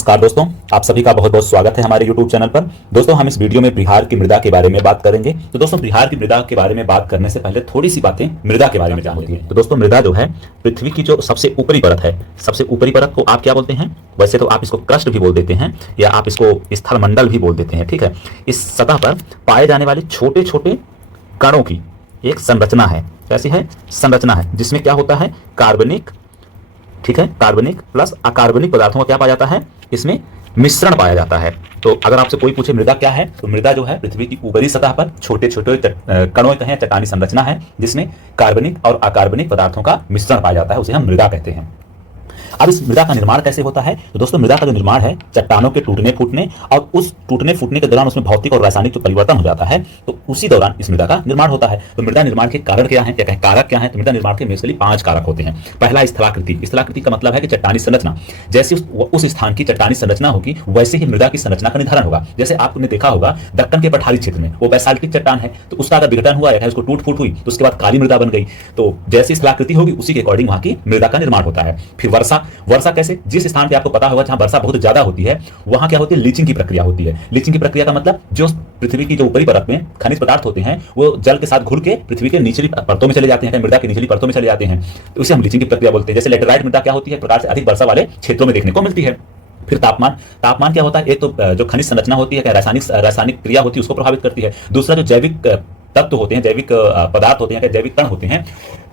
नमस्कार दोस्तों, आप सभी का बहुत बहुत स्वागत है हमारे YouTube चैनल पर। दोस्तों, हम इस वीडियो में बिहार की मृदा के बारे में बात करेंगे। तो दोस्तों, बिहार की मृदा के बारे में बात करने से पहले थोड़ी सी बातें मृदा के बारे में जान लेते हैं। तो दोस्तों, मृदा जो है पृथ्वी की जो सबसे ऊपरी परत है, सबसे ऊपरी परत को आप क्या बोलते हैं? वैसे तो आप इसको क्रस्ट भी बोल देते हैं या आप इसको स्थलमंडल भी बोल देते हैं, ठीक है। इस सतह पर पाए जाने वाले छोटे छोटे कणों की एक संरचना है। कैसी है? संरचना है जिसमें क्या होता है? कार्बनिक, ठीक है, कार्बनिक प्लस अकार्बनिक पदार्थों का क्या पाया जाता है? इसमें मिश्रण पाया जाता है। तो अगर आपसे कोई पूछे मृदा क्या है, तो मृदा जो है पृथ्वी की ऊपरी सतह पर छोटे छोटे कणों कहें चट्टानी संरचना है जिसमें कार्बनिक और अकार्बनिक पदार्थों का मिश्रण पाया जाता है, उसे हम मृदा कहते हैं। अब इस मृदा का निर्माण कैसे होता है? तो दोस्तों, मृदा का जो निर्माण है चट्टानों के टूटने फूटने और उस टूटने फूटने के दौरान उसमें भौतिक और रासायनिक जो परिवर्तन हो जाता है, तो उसी दौरान इस मृदा का निर्माण होता है। तो मृदा निर्माण के कारण क्या है, क्या कहें कारक क्या है? तो मृदा निर्माण के बेसिकली 5 कारक होते हैं। पहला स्थलाकृति। स्थलाकृति का मतलब है कि चट्टानी संरचना। जैसे उस स्थान की चट्टानी संरचना होगी वैसे ही मृदा की संरचना का निर्धारण होगा। जैसे आपने देखा होगा दक्कन के पठारी क्षेत्र में वो बैसाल्टिक चट्टान है, तो उसका अगर विघटन हुआ है, उसको टूट फूट हुई तो उसके बाद काली मृदा बन गई। तो जैसी स्थलाकृति होगी उसी के अकॉर्डिंग वहां की मृदा का निर्माण होता है। फिर वर्षा। वर्षा कैसे? जिस स्थान पे आपको पता होगा जहां वर्षा बहुत ज्यादा होती है वहां क्या होती है? लीचिंग की प्रक्रिया होती है। लीचिंग की प्रक्रिया का मतलब जो पृथ्वी की जो ऊपरी परत में खनिज पदार्थ होते हैं वो जल के साथ घुल के पृथ्वी के निचली परतों में चले जाते हैं, मृदा की निचली परतों में चले जाते हैं, तो इसे हम लीचिंग की प्रक्रिया बोलते हैं। जैसे लेटेराइट मृदा क्या होती है? प्रकार से अधिक वर्षा वाले क्षेत्रों में देखने को मिलती है। फिर तापमान। तापमान क्या होता है? एक तो जो खनिज संरचना होती है, रासायनिक क्रिया होती है, उसको प्रभावित करती है। दूसरा जो जैविक तत्व होते हैं, जैविक पदार्थ होते हैं, जैविक कण होते हैं,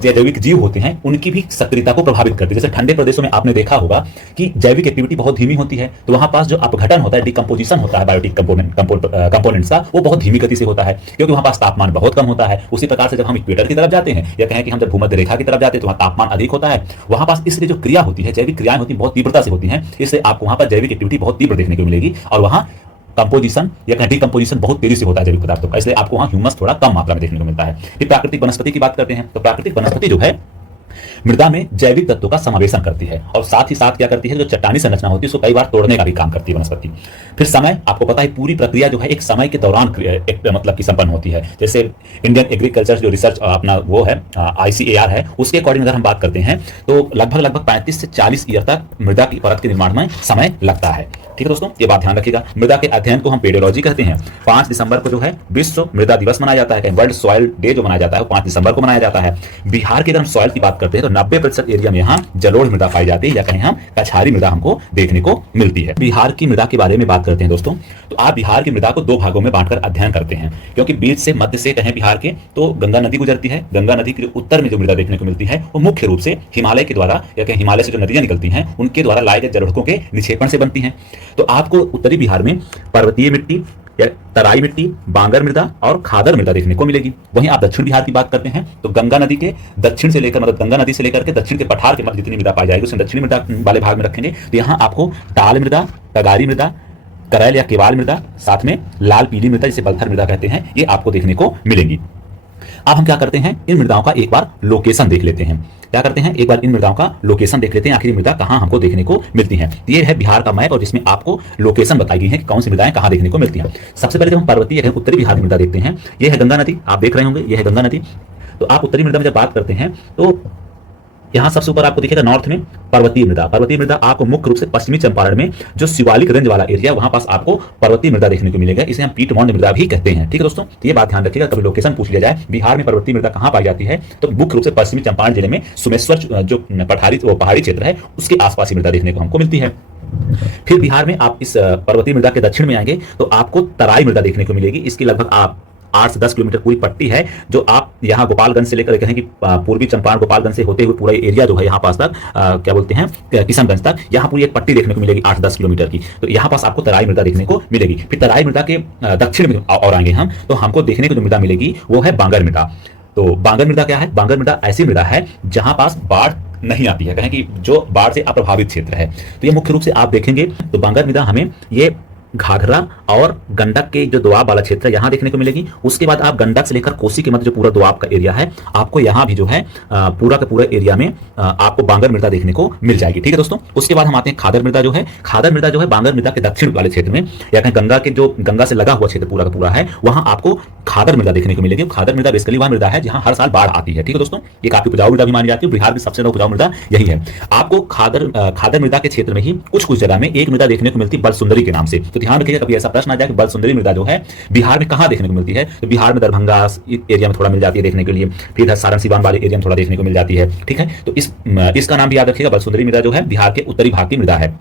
जैविक जीव होते हैं, उनकी भी सक्रियता को प्रभावित करती है। जैसे ठंडे प्रदेशों में आपने देखा होगा कि जैविक एक्टिविटी बहुत धीमी होती है, तो वहां पास जो अपघटन होता है, डिकम्पोजिशन होता है बायोटिक कंपोनेंट्स का, वो बहुत धीमी गति से होता है क्योंकि वहां पास तापमान बहुत कम होता है। उसी प्रकार से जब हम इक्वेटर की तरफ जाते हैं या कहें कि हम जब भूमध्य रेखा की तरफ जाते हैं तो वहां तापमान अधिक होता है। वहां पास इसलिए जो क्रिया होती है, जैविक क्रियाएं होती है, बहुत तीव्रता से होती हैं, इससे आपको वहां पर जैविक एक्टिविटी बहुत तीव्र देखने को मिलेगी और वहां कंपोजिशन या डिकम्पोजिशन बहुत तेजी से होता है जैविक पदार्थों का, इसलिए आपको वहां ह्यूमस थोड़ा कम मात्रा में देखने को मिलता है। फिर प्राकृतिक वनस्पति की बात करते हैं, तो प्राकृतिक वनस्पति जो है मृदा में जैविक तत्वों का समावेशन करती है और साथ ही साथ क्या करती है? जो चट्टानी संरचना होती है उसको कई बार तोड़ने का भी काम करती है वनस्पति। फिर समय। आपको पता है पूरी प्रक्रिया जो है एक समय के दौरान मतलब की संपन्न होती है। जैसे इंडियन एग्रीकल्चर जो रिसर्च अपना वो है ICAR है, उसके अकॉर्डिंग अगर हम बात करते हैं तो लगभग 35 से 40 ईयर तक मृदा की परत के निर्माण में समय लगता है। ठीक है दोस्तों, ये बात ध्यान रखिएगा। मृदा के अध्ययन को हम पेडोलॉजी कहते हैं। 5 दिसंबर को जो है विश्व मृदा दिवस मनाया जाता है। वर्ल्ड सॉइल डे जो मनाया जाता है वो 5 दिसंबर को मनाया जाता है। बिहार की अगर हम सॉइल की बात करते हैं तो 90% एरिया में यहाँ जलोढ़ मृदा पाई जाती है या कहें हम कछारी मृदा हमको देखने को मिलती है। बिहार की मृदा के बारे में बात करते हैं दोस्तों, तो आप बिहार की मृदा को 2 भागों में बांटकर अध्ययन करते हैं क्योंकि बीच से मध्य से कहें बिहार के तो गंगा नदी गुजरती है। गंगा नदी के उत्तर में जो मृदा देखने को मिलती है वो मुख्य रूप से हिमालय के द्वारा या कहें हिमालय से जो नदियां निकलती हैं उनके द्वारा लाए गए जलोढ़ों के निक्षेपण से बनती हैं। तो आपको उत्तरी बिहार में पर्वतीय मिट्टी या तराई मिट्टी, बांगर मृदा और खादर मृदा देखने को मिलेगी। वहीं आप दक्षिण बिहार की बात करते हैं तो गंगा नदी के दक्षिण से लेकर मतलब गंगा नदी से लेकर के दक्षिण के पठार के मध्य जितनी मृदा पाई जाएगी उसे दक्षिणी मृदा वाले भाग में रखेंगे। तो यहाँ आपको टाल मृदा, तगारी मृदा, करैल या केवाल मृदा, साथ में लाल पीली मृदा जिसे बलथर मृदा कहते हैं, ये आपको देखने को मिलेगी। अब हम क्या करते हैं? इन मृदाओं का एक बार लोकेशन देख लेते हैं। क्या करते हैं? एक बार इन मृदाओं का लोकेशन देख लेते हैं, आखिर मृदा कहां हमको देखने को मिलती हैं। ये है बिहार का मैप और जिसमें आपको लोकेशन बताई गई है कि कौन सी मृदाएं कहां देखने को मिलती हैं। सबसे पहले जब हम पर्वतीय उत्तरी बिहार की मृदा देखते हैं, ये है गंगा नदी, आप देख रहे होंगे, ये है गंगा नदी। तो आप उत्तरी मृदा में जब बात करते हैं तो यहाँ सबसे ऊपर आपको दिखेगा नॉर्थ में पर्वतीय मृदा। पर्वतीय मृदा आपको मुख्य रूप से पश्चिमी चंपारण में जो शिवालिक रेंज वाला एरिया वहां पास आपको पर्वतीय मृदा देखने को मिलेगा, इसे हम पीठमोंड मृदा भी कहते हैं। ठीक है दोस्तों, तो ये बात ध्यान रखिएगा, कभी लोकेशन पूछ लिया जाए बिहार में पर्वतीय मृदा कहां पाई जाती है तो मुख्य रूप से पश्चिमी चंपारण जिले में सोमेश्वर जो पहाड़ी क्षेत्र है उसके आसपास मृदा देखने को हमको मिलती है। फिर बिहार में आप इस पर्वतीय मृदा के दक्षिण में आएंगे तो आपको तराई मृदा देखने को मिलेगी। इसकी लगभग आप 8 से 10 किलोमीटर पूरी पट्टी है जो आप यहाँ गोपालगंज से लेकर कहें कि पूर्वी चंपारण गोपालगंज से होते हुए पूरा एरिया जो है यहाँ पास तक क्या बोलते हैं किशनगंज तक, यहाँ पूरी एक पट्टी देखने को मिलेगी 8-10 किलोमीटर की। तो यहाँ पास आपको तराई मृदा देखने को मिलेगी। फिर तराई मृदा के दक्षिण में और आएंगे हम तो हमको देखने को जो मृदा मिलेगी वो है बांगर मृदा। तो बांगर मृदा क्या है? बांगर मृदा ऐसी मृदा है जहां पास बाढ़ नहीं आती है, कहें कि जो बाढ़ से अप्रभावित क्षेत्र है। तो ये मुख्य रूप से आप देखेंगे तो बांगर मृदा हमें ये घाघरा और गंडक के जो दोआब वाला क्षेत्र है यहाँ देखने को मिलेगी। उसके बाद आप गंडक से लेकर कोसी के मध्य जो पूरा दोआब का एरिया है, आपको यहाँ भी जो है पूरा का पूरा एरिया में आपको बांगर मृदा देखने को मिल जाएगी। ठीक है दोस्तों, उसके बाद हम आते हैं खादर मृदा जो है। खादर मृदा जो है बांगर मृदा के दक्षिण वाले क्षेत्र में, या कहीं गंगा के जो गंगा से लगा हुआ क्षेत्र पूरा का पूरा है, वहां आपको खादर मृदा देखने को मिलेगी। खादर मृदा बेसिकली वह मृदा है जहां हर साल बाढ़ आती है। ठीक है दोस्तों, ये काफी उपजाऊ मृदा भी मानी जाती है। बिहार की सबसे ज्यादा उपजाऊ मृदा यही है। आपको खादर मृदा के क्षेत्र में ही कुछ जगह में एक मृदा देखने को मिलती है बलसुंदरी के नाम से। तो ध्यान रखिएगा, कभी ऐसा प्रश्न आ जाए कि बलसुंदरी मृदा जो है बिहार में कहां देखने को मिलती है, तो बिहार में दरभंगा एरिया में थोड़ा मिल जाती है देखने के लिए, फिर सारण सिवान वाले एरिया में थोड़ा देखने को मिल जाती है। ठीक है, तो इसका नाम भी याद रखिएगा, बलसुंदरी मृदा जो है बिहार के उत्तरी भाग की मृदा है।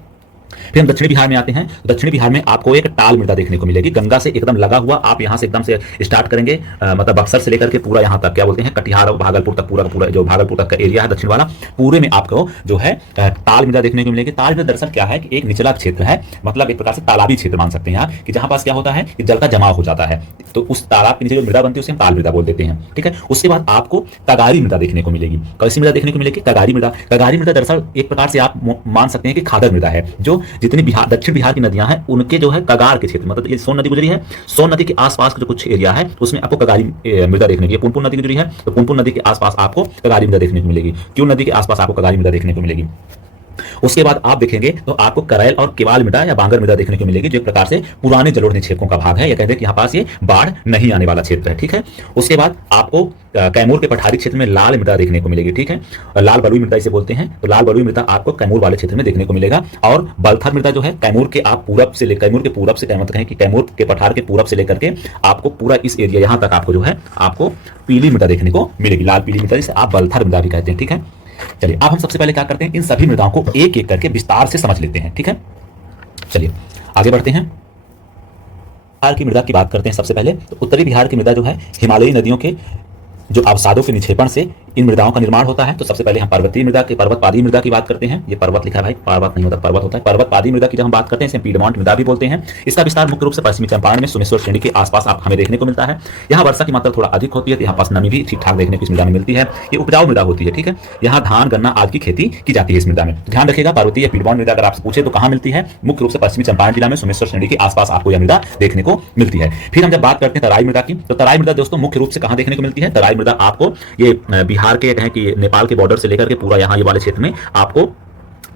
फिर हम दक्षिणी बिहार में आते हैं। दक्षिणी बिहार में आपको एक टाल मृदा देखने को मिलेगी, गंगा से एकदम लगा हुआ। आप यहां से एकदम से स्टार्ट करेंगे, मतलब बक्सर से लेकर के पूरा यहां तक क्या बोलते हैं कटिहार और भागलपुर तक, पूरा का पूरा जो भागलपुर तक का एरिया है दक्षिण वाला, पूरे में आपको जो है टाल मृदा देखने को मिलेगी। टाल मृदा दरअसल क्या है कि एक निचला क्षेत्र है, मतलब एक प्रकार से तालाबी क्षेत्र मान सकते हैं यहाँ, कि जहां पास क्या होता है कि जल का जमाव हो जाता है, तो उस तालाब के नीचे जो मृदा बनती है उसे हम टाल मृदा बोल देते हैं। ठीक है, उसके बाद आपको कगारी मृदा देखने को मिलेगी। कैसी मृदा देखने को मिलेगी? कगारी मृदा। कगारी मृदा दरअसल एक प्रकार से आप मान सकते हैं कि खादर मृदा है, जो जितनी बिहार दक्षिण बिहार की नदियां हैं उनके जो है कगार के क्षेत्र, मतलब ये सोन नदी गुजरी है, सोन नदी के आसपास का जो कुछ एरिया है उसमें आपको कगारी मृदा देखने की। पुनपुन नदी गुजरी है तो पुनपुन नदी के आसपास आपको कगारी मृदा देखने को मिलेगी। क्यों नदी के आसपास आपको कगारी मृदा देखने को मिलेगी। उसके बाद आप देखेंगे तो आपको करैल और केवाल मृदा या बांगर मृदा देखने को मिलेगी, जो एक प्रकार से पुराने जलोढ़ निक्षेपों का भाग है, या कहते हैं कि यहाँ पास ये बाढ़ नहीं आने वाला क्षेत्र है। ठीक है, उसके बाद आपको कैमूर के पठारी क्षेत्र में लाल मृदा देखने को मिलेगी। ठीक है, लाल बलुई मृदा इसे बोलते हैं, तो लाल बलुई मृदा आपको कैमूर वाले क्षेत्र में देखने को मिलेगा। और बलथर मृदा जो है कैमूर के आप पूरब से कैमूर के पूरब से मतलब कहें कि कैमूर के पठार के पूरब से लेकर के आपको पूरा इस एरिया यहाँ तक आपको जो है आपको पीली मृदा देखने को मिलेगी, लाल पीली मृदा, जिसे आप बलथर मृदा भी कहते हैं। ठीक है, चलिए अब हम सबसे पहले क्या करते हैं, इन सभी मृदाओं को एक एक करके विस्तार से समझ लेते हैं। ठीक है, चलिए आगे बढ़ते हैं। बिहार की मृदा की बात करते हैं सबसे पहले। तो उत्तरी बिहार की मृदा जो है हिमालयी नदियों के जो अवसादों के निक्षेपण से इन मृदाओं का निर्माण होता है। तो सबसे पहले हम पर्वतीय मृदा के पर्वतपादी मृदा की बात करते हैं। ये पर्वत लिखा है भाई, पर्वत नहीं होता पर्वत होता है। पर्वतपादी मृदा की जब हम बात करते हैं इसे पीडमॉन्ट मृदा भी बोलते हैं। इसका विस्तार मुख्य रूप से पश्चिमी चंपारण में सोमेश्वर श्रेणी के आसपास आप हमें देखने को मिलता है। यहाँ वर्षा की मात्रा थोड़ा अधिक होती है, तो यहाँ पास नमी भी ठीक ठाक देखने को इस मृदा में मिलती है। ये उपजाऊ मृदा होती है। ठीक है, यहाँ धान गन्ना आदि की खेती की जाती है इस मृदा में। ध्यान रखिएगा, पर्वतीय पीडमॉन्ट मृदा अगर आपसे पूछे तो कहाँ मिलती है, मुख्य रूप से पश्चिमी चंपारण जिला में सोमेश्वर श्रेणी के आसपास आपको यह मृदा देखने को मिलती है। फिर हम जब बात करते हैं तराई मृदा की, तो तराई मृदा दोस्तों मुख्य रूप से कहाँ देखने को मिलती है। तराई मृदा आपको ये बिहार के कहें कि नेपाल के बॉर्डर से लेकर के पूरा यहाँ ये वाले क्षेत्र में आपको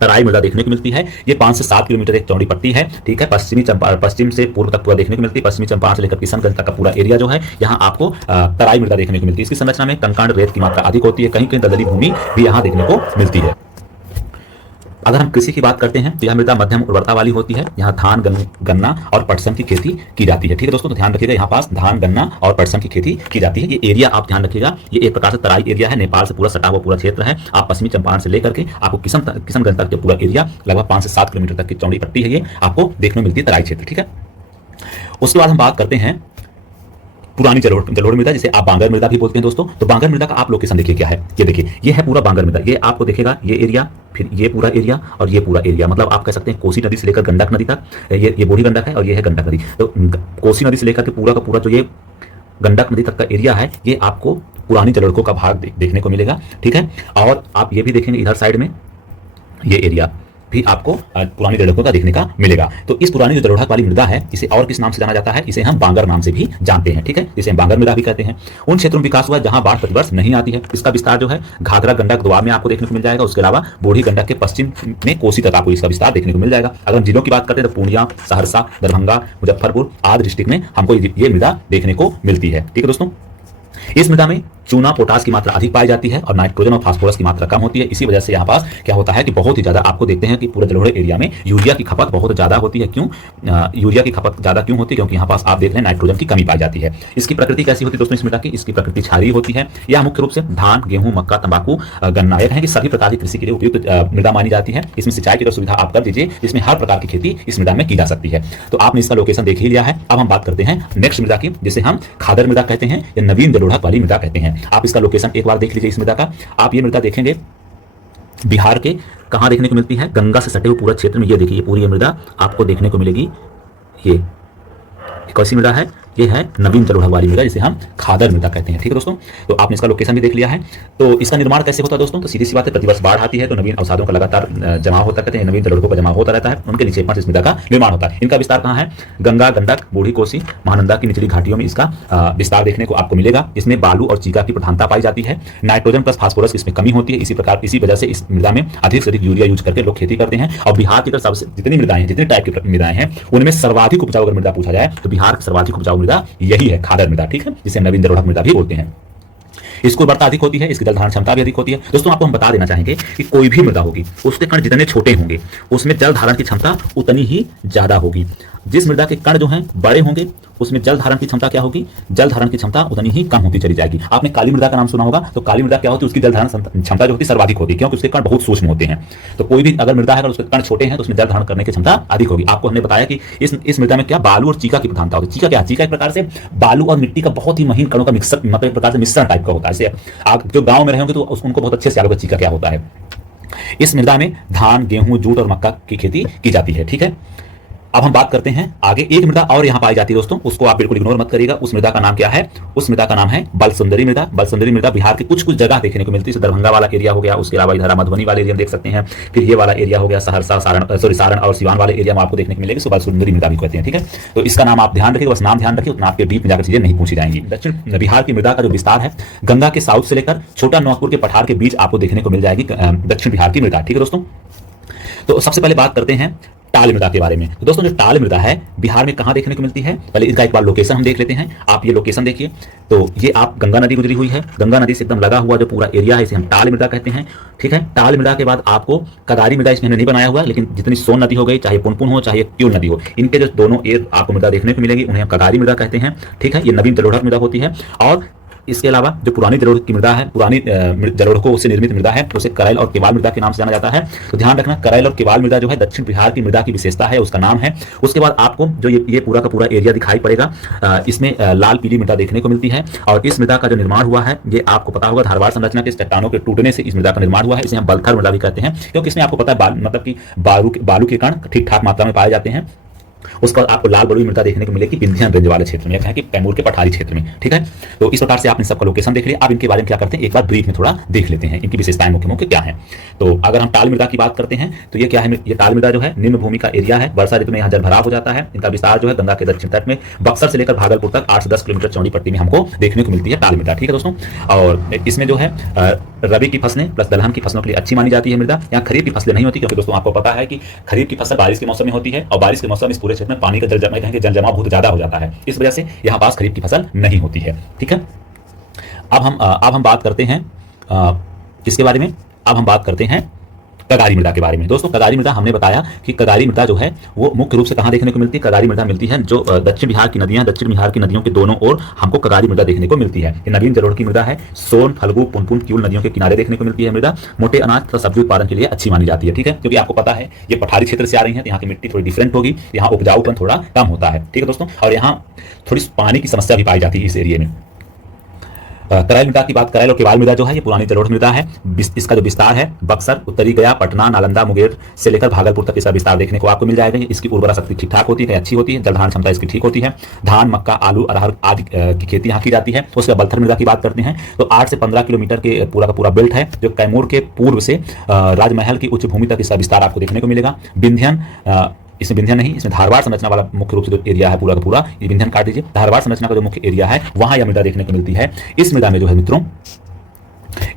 तराई मृदा देखने को मिलती है। ये 5 से 7 किलोमीटर एक चौड़ी पट्टी है। ठीक है, पश्चिम से पूर्व तक पूरा देखने को मिलती है। पश्चिमी चंपारण से लेकर किशनगंज तक का पूरा एरिया जो है यहाँ आपको तराई मृदा देखने को मिलती है। इसकी संरचना में कंकड़ रेत की मात्रा अधिक होती है, कहीं कहीं दलदली भूमि भी यहाँ देखने को मिलती है। अगर हम कृषि की बात करते हैं तो यह मृदा मध्यम उर्वरता वाली होती है। यहाँ धान गन्ना और पटसन की खेती की जाती है। ठीक है दोस्तों, तो ध्यान रखिएगा यहाँ पास धान गन्ना और पटसन की खेती की जाती है। ये एरिया आप ध्यान रखिएगा, ये एक प्रकार से तराई एरिया है, नेपाल से पूरा सटा हुआ पूरा क्षेत्र है। आप पश्चिमी चंपारण से लेकर के आपको किशनगंज तक जो पूरा एरिया लगभग 5 से 7 किलोमीटर तक की चौड़ी पट्टी है, ये आपको देखने को मिलती है तराई क्षेत्र। ठीक है, उसके बाद हम बात करते हैं पुरानी जलोढ़ मृदा, जिसे आप बांगर मृदा भी बोलते हैं दोस्तों। तो बांगर मृदा का आप लोकेशन देखिए क्या है, ये देखिए ये है पूरा बांगर मृदा। ये आपको देखेगा ये एरिया, फिर ये पूरा एरिया और ये पूरा एरिया, मतलब आप कह सकते हैं कोसी नदी से लेकर गंडक नदी तक, ये बूढ़ी गंडक है और ये है गंडक नदी। तो कोसी नदी से लेकर के पूरा का पूरा जो ये गंडक नदी तक का एरिया है, ये आपको पुरानी जलोढ़ों का भाग देखने को मिलेगा। ठीक है, और आप ये भी देखेंगे इधर साइड में ये एरिया भी आपको पुरानी जलोढ़ों का देखने का मिलेगा। तो इस पुरानी जो जलोढ़ वाली मृदा है इसे और किस नाम से जाना जाता है, इसे हम बांगर नाम से भी जानते हैं। ठीक है, इसे हम बांगर मृदा भी कहते हैं। उन क्षेत्रों में विकास हुआ जहां बाढ़ प्रतिवर्ष नहीं आती है। इसका विस्तार जो है घाघरा गंडक दोआब में आपको देखने को मिल जाएगा। उसके अलावा बूढ़ी गंडक के पश्चिम में कोसी तक आपको इसका विस्तार देखने को मिल जाएगा। अगर हम जिलों की बात करते हैं तो पूर्णिया, सहरसा, दरभंगा, मुजफ्फरपुर आदि डिस्ट्रिक्ट में हमको ये मृदा देखने को मिलती है। ठीक है दोस्तों, इस मृदा में चूना पोटास की मात्रा अधिक पाई जाती है और नाइट्रोजन और फास्फोरस की मात्रा कम होती है। इसी वजह से यहाँ पास क्या होता है कि बहुत ही ज्यादा आपको देखते हैं कि पूरे जलोढ़ एरिया में यूरिया की खपत बहुत ज्यादा होती है। क्यों यूरिया की खपत ज्यादा क्यों होती है? क्योंकि यहाँ पास आप देख रहे हैं नाइट्रोजन की कमी पाई जाती है। इसकी प्रकृति कैसी होती है दोस्तों इस मृदा की? इसकी प्रकृति क्षारीय होती है। यह मुख्य रूप से धान, गेहूं, मक्का, तंबाकू, गन्ना है कि सभी प्रकार की कृषि के लिए उपयुक्त मृदा मानी जाती है। इसमें सिंचाई की सुविधा आप कर दीजिए, जिसमें हर प्रकार की खेती इस मृदा में की जा सकती है। तो आपने इसका लोकेशन देख ही लिया है। अब हम बात करते हैं नेक्स्ट मृदा की, जिसे हम खादर मृदा कहते हैं या नवीन जलोढ़ वाली मृदा कहते हैं। आप इसका लोकेशन एक बार देख लीजिए इस मृदा का। आप ये मृदा देखेंगे बिहार के कहां देखने को मिलती है, गंगा से सटे हुए पूरा क्षेत्र में। ये देखिए ये पूरी मृदा आपको देखने को मिलेगी। ये कैसी मृदा है? ये है नवीन जलोढ़ वाली मृदा, जिसे हम खादर मृदा कहते हैं। ठीक है दोस्तों, तो आपने इसका लोकेशन भी देख लिया है। तो इसका निर्माण कैसे होता है दोस्तों? तो सीधी सी बात है, प्रतिवर्ष बाढ़ आती है तो नवीन अवसादों का लगातार जमाव होता कहते हैं, नवीन जलोढ़ों का जमाव होता रहता है, उनके निक्षेपण से इस मृदा का निर्माण होता है। इनका विस्तार कहाँ है? गंगा, गंडक, बूढ़ी कोसी, महानंदा की निचली घाटियों में इसका विस्तार देखने को आपको मिलेगा। इसमें बालू और चीका की प्रधानता पाई जाती है। नाइट्रोजन प्लस फास्फोरस इसमें कमी होती है। इसी वजह से इस मृदा में अधिक से अधिक यूरिया यूज करके लोग खेती करते हैं। और बिहार की तरफ सबसे जितनी मृदाएं हैं, जितनी टाइप की मृदाएं हैं, उनमें सर्वाधिक उपजाऊ अगर मृदा पूछा जाए तो बिहार की सर्वाधिक उपजाऊ मृदा यही है, खादर मृदा। ठीक है, जिसे नवीन जलोढ़ मृदा भी बोलते हैं। इसकी उर्वरता अधिक होती है, इसकी जल धारण क्षमता भी अधिक होती है। दोस्तों आपको हम बता देना चाहेंगे कि कोई भी मृदा होगी, उसके कण जितने छोटे होंगे उसमें जल धारण की क्षमता उतनी ही ज्यादा होगी। जिस मृदा के कण जो हैं बड़े होंगे उसमें जल धारण की क्षमता क्या होगी? जल धारण की क्षमता उतनी ही कम होती चली जाएगी। आपने काली मृदा का नाम सुना होगा, तो काली मृदा क्या होती है? उसकी जल धारण क्षमता जो होती है सर्वाधिक होती है, क्योंकि उसके कण बहुत सूक्ष्म होते हैं। तो कोई भी अगर मृदा है, अगर उसके कण छोटे हैं तो उसमें जल धारण करने की क्षमता अधिक होगी। आपको हमने बताया कि इस मृदा में क्या बालू और चीका की प्रधानता होती है। चीका क्या? चीका एक प्रकार से बालू और मिट्टी का बहुत ही महीन कणों का मिक्सर, मतलब एक प्रकार से मिश्रण टाइप का होता है। जैसे आप जो गांव में रहेंगे तो उनको बहुत अच्छे से आगे चीका क्या होता है। इस मृदा में धान, गेहूं, जूट और मक्का की खेती की जाती है। ठीक है, अब हम बात करते हैं आगे। एक मृदा और यहां पाई जाती है दोस्तों, उसको आप बिल्कुल इग्नोर मत करिएगा। उस मृदा का नाम क्या है? उस मृदा का नाम है बलसुंदरी मृदा। बलसुंदरी मृदा बिहार की कुछ जगह देखने को मिलती है। दरभंगा वाला एरिया हो गया, उसके अलावा इधर मधुबनी वाले एरिया में देख सकते हैं। फिर ये वाला एरिया हो गया सहरसा, सारण और सिवान वाले एरिया में आपको देखने को मिलेगी। बलसुंदरी मृदा भी कहते हैं। ठीक है, तो इसका नाम आप ध्यान रखिए, बस नाम ध्यान रखिए, उतना आपके डीप में जाकर चीजें नहीं पूछी जाएंगी। दक्षिण बिहार की मृदा का जो विस्तार है, गंगा के साउथ से लेकर छोटा नौतपुर के पठार के बीच आपको देखने को मिल जाएगी दक्षिण बिहार की मृदा। ठीक है दोस्तों, तो सबसे पहले बात करते हैं टाल मृदा के बारे में। तो दोस्तों जो टाल मृदा है बिहार में कहां देखने को मिलती है? पहले इसका एक बार लोकेशन हम देख लेते हैं। आप ये लोकेशन देखिए, तो ये आप गंगा नदी गुजरी हुई है, गंगा नदी से एकदम लगा हुआ जो पूरा एरिया है इसे हम टाल मृदा कहते हैं। ठीक है, टाल मृदा के बाद आपको कगारी मृदा इसमें नहीं बनाया हुआ, लेकिन जितनी सोन नदी हो गई, चाहे पुनपुन हो चाहे क्यूल नदी हो, इनके जो दोनों आपको मृदा देखने को मिलेगी उन्हें हम कगारी मृदा कहते हैं। ठीक है, ये नवीन जलोढ़ मृदा होती है। और इसके अलावा जो पुरानी जलोढ़ की मृदा है, पुरानी जलोढ़ से निर्मित मृदा है, उसे करैल और केवाल मृदा के नाम से जाना जाता है। तो ध्यान रखना, करैल और केवाल मृदा जो है दक्षिण बिहार की मृदा की विशेषता है, उसका नाम है। उसके बाद आपको जो ये पूरा का पूरा एरिया दिखाई पड़ेगा, इसमें लाल पीली मृदा देखने को मिलती है। और इस मृदा का जो निर्माण हुआ है, ये आपको पता होगा, धारवाड़ संरचना के चट्टानों के टूटने से इस मृदा का निर्माण हुआ है। इसे हम बलथर मृदा भी कहते हैं, क्योंकि इसमें आपको पता है मतलब कि बालू के कण ठीक ठाक मात्रा में पाए जाते हैं। उसका आपको लाल बलुई मृदा देखने को मिलेगी विंध्याचल रेंज वाले क्षेत्र में, या कि कैमूर के पठारी क्षेत्र में। ठीक है, तो इस प्रकार से आपने सबका लोकेशन देख लिया। अब इनके बारे में क्या करते हैं, एक बार ब्रीफ में थोड़ा देख लेते हैं, इनकी विशेषताएं मुख्य मुख्य क्या है। तो अगर हम टाल मृदा की बात करते हैं तो ये क्या है? ये टाल मृदा जो है निम्न भूमि का एरिया है। वर्षा ऋतु में यहाँ जल भराव हो जाता है। इनका विस्तार जो है गंगा के दक्षिण तट में बक्सर से लेकर भागलपुर तक 8 से 10 किलोमीटर चौड़ी पट्टी में हमको देखने को मिलती है टाल मृदा। ठीक है दोस्तों, और इसमें जो है रबी की फसलें प्लस दलहन की फसलों के लिए अच्छी मानी जाती है मृदा। यहाँ खरीफ की फसलें नहीं होती, क्योंकि दोस्तों आपको पता है कि खरीफ की फसल बारिश के मौसम में होती है, और बारिश के मौसम में इस पूरे क्षेत्र में पानी का जल जमाव बहुत ज्यादा हो जाता है। इस वजह से यहाँ पास खरीफ की फसल नहीं होती है। ठीक है, अब हम बात करते हैं किसके बारे में? अब हम बात करते हैं कगारी मृदा के बारे में। दोस्तों कगारी मृदा हमने बताया कि कगारी मृदा जो है वो मुख्य रूप से कहां देखने को मिलती है? कगारी मृदा मिलती है जो दक्षिण बिहार की नदियां, दक्षिण बिहार की नदियों के दोनों ओर हमको कगारी मृदा देखने को मिलती है। ये नवीन जलोढ़ की मृदा है। सोन, फल्गु, पुनपुन, क्यूल नदियों के किनारे देखने को मिलती है मृदा। मोटे अनाज तथा सब्जी उत्पादन के लिए अच्छी मानी जाती है। ठीक है, क्योंकि आपको पता है ये पठारी क्षेत्र से आ रही है, यहाँ की मिट्टी थोड़ी डिफरेंट होगी, यहाँ उपजाऊपन थोड़ा कम होता है। ठीक है दोस्तों, और यहाँ थोड़ी पानी की समस्या भी पाई जाती है इस एरिया में। करैल मृदा की बात, करैल और केवाल मृदा जो है ये पुरानी जलोढ़ मृदा है। इसका जो विस्तार है बक्सर, उत्तरी गया, पटना, नालंदा, मुंगेर से लेकर भागलपुर तक इसका विस्तार देखने को आपको मिल जाएगा। इसकी उर्वरा शक्ति ठीक ठाक होती है, अच्छी होती है, जल धारण क्षमता इसकी ठीक होती है। धान, मक्का, आलू, अरहर आदि की खेती यहाँ की जाती है। उसके बाद बलथर मृदा की बात करते हैं तो 8 से 15 किलोमीटर के पूरा का पूरा बेल्ट है, जो कैमूर के पूर्व से राजमहल की उच्च भूमि तक इसका विस्तार आपको देखने को मिलेगा। विंध्यन, इसमें विंध्यन नहीं, इसमें धारवाड़ संरचना वाला मुख्य रूप से जो एरिया है पूरा का पूरा, ये विंध्यन काट दीजिए, धारवाड़ संरचना का जो मुख्य एरिया है वहां यह मृदा देखने को मिलती है। इस मृदा में जो है मित्रों,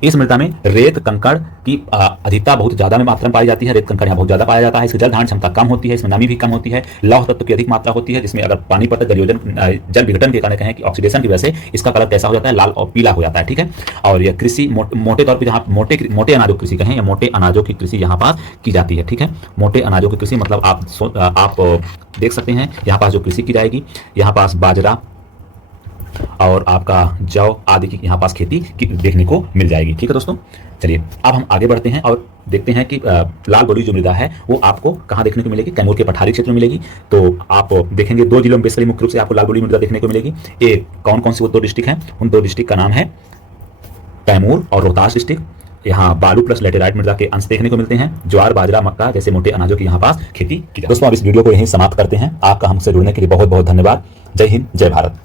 इस मृदा में रेत कंकड़ की अधिकता बहुत ज्यादा में मात्रा में पाई जाती है। रेत कंकड़ यहाँ बहुत ज्यादा पाया जाता है। इसकी जल धारण क्षमता कम होती है, इसमें नमी भी कम होती है। लौह तत्व की अधिक मात्रा होती है, जिसमें अगर पानी पड़ता है जल विघटन के कारण कहें कि ऑक्सीडेशन की वजह से इसका कलर कैसा हो जाता है? लाल और पीला हो जाता है। ठीक है, और यह कृषि मोटे तौर पर जहाँ मोटे अनाजों की कृषि कहें या मोटे अनाजों की कृषि यहाँ पास की जाती है। ठीक है, मोटे अनाजों की कृषि मतलब आप देख सकते हैं यहाँ पास जो कृषि की जाएगी, यहाँ पास बाजरा और आपका जौ आदि की यहाँ पास खेती की देखने को मिल जाएगी। ठीक है दोस्तों, चलिए अब हम आगे बढ़ते हैं और देखते हैं कि लाल बलुई जो मृदा है वो आपको कहाँ देखने को मिलेगी? कैमूर के पठारी क्षेत्र में मिलेगी। तो आप देखेंगे 2 जिलों में बेसिकली मुख्य रूप से आपको लाल बलुई मृदा देखने को मिलेगी। एक कौन कौन सी वो 2 डिस्ट्रिक्ट हैं? उन 2 डिस्ट्रिक्ट का नाम है कैमूर और रोहतास डिस्ट्रिक्ट। यहाँ बालू प्लस लेटेराइट मृदा के अंश देखने को मिलते हैं। ज्वार, बाजरा, मक्का जैसे मोटे अनाजों की यहाँ पास खेती की जाती है। दोस्तों अब इस वीडियो को यहीं समाप्त करते हैं। आपका हमसे जुड़ने के लिए बहुत बहुत धन्यवाद। जय हिंद, जय भारत।